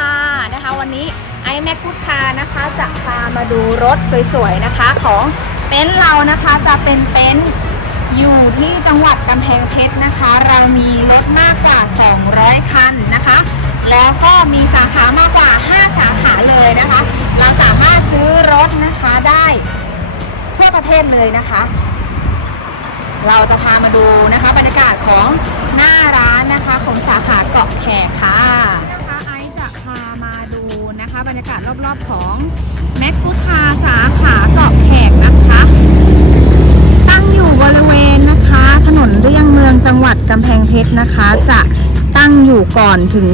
ค่ะนะคะวันนี้ไอแม็กพุทธานะคะจะพามาดูรถสวยๆนะคะของเต็นท์เรานะคะจะเป็นเต็นท์อยู่ที่จังหวัดกำแพงเพชรนะคะ เรามีรถมากกว่า 200 คันนะคะ แล้วก็มีสาขามากกว่า 5 สาขาเลยนะคะ เราสามารถซื้อรถนะคะได้ทั่วประเทศเลยนะคะ เราจะพามาดูนะคะบรรยากาศของหน้าร้านนะคะของสาขาเกาะแขก บรรยากาศรอบๆของแมคกุทาสาขาเกาะแขกนะคะ ตั้งอยู่บริเวณนะคะ ถนนเลี่ยงเมืองจังหวัดกำแพงเพชรนะคะ จะตั้งอยู่ก่อนถึง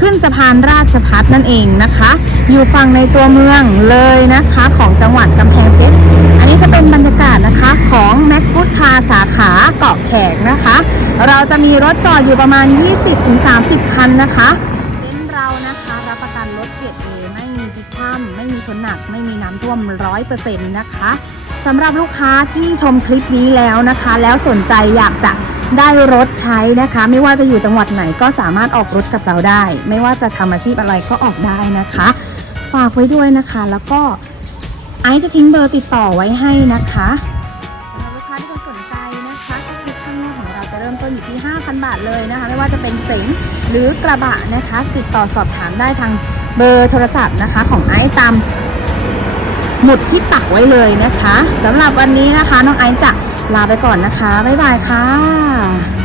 ขึ้นสะพานราชพัฒนั่นเองนะคะ อยู่ฝั่งในตัวเมืองเลยนะคะของจังหวัดกำแพงเพชร อันนี้จะเป็นบรรยากาศนะคะของแมคพุทธาสาขาเกาะแขกนะคะ เราจะมีรถจอดอยู่ประมาณ 20-30 คันนะคะ ชนหนักไม่มีน้ำท่วมร้อยเปอร์เซ็นต์นะคะสำหรับลูกค้าที่ชมคลิปนี้แล้วนะคะ แล้วสนใจอยากจะได้รถใช้นะคะ ไม่ว่าจะอยู่จังหวัดไหนก็สามารถออกรถกับเราได้ ไม่ว่าจะทำอาชีพอะไรก็ออกได้นะคะ ฝากไว้ด้วยนะคะ แล้วก็ไอซ์จะทิ้งเบอร์ติดต่อไว้ให้นะคะลูกค้าที่สนใจนะคะก็คือข้างน้าของเราจะเริ่มต้นอยู่ที่ 5,000 บาทเลยนะคะ ไม่ว่าจะเป็นเก๋งหรือกระบะนะคะ ติดต่อสอบถามได้ทาง เบอร์โทรศัพท์นะคะของไอซ์ตามหมุดที่ปักไว้เลยนะคะสำหรับวันนี้นะคะ น้องไอซ์จะลาไปก่อนนะคะ บ๊ายบายค่ะ